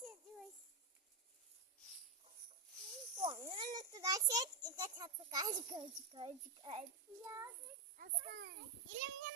сидюсь. О, мне надо туда сесть и кататься. Кать. Или мне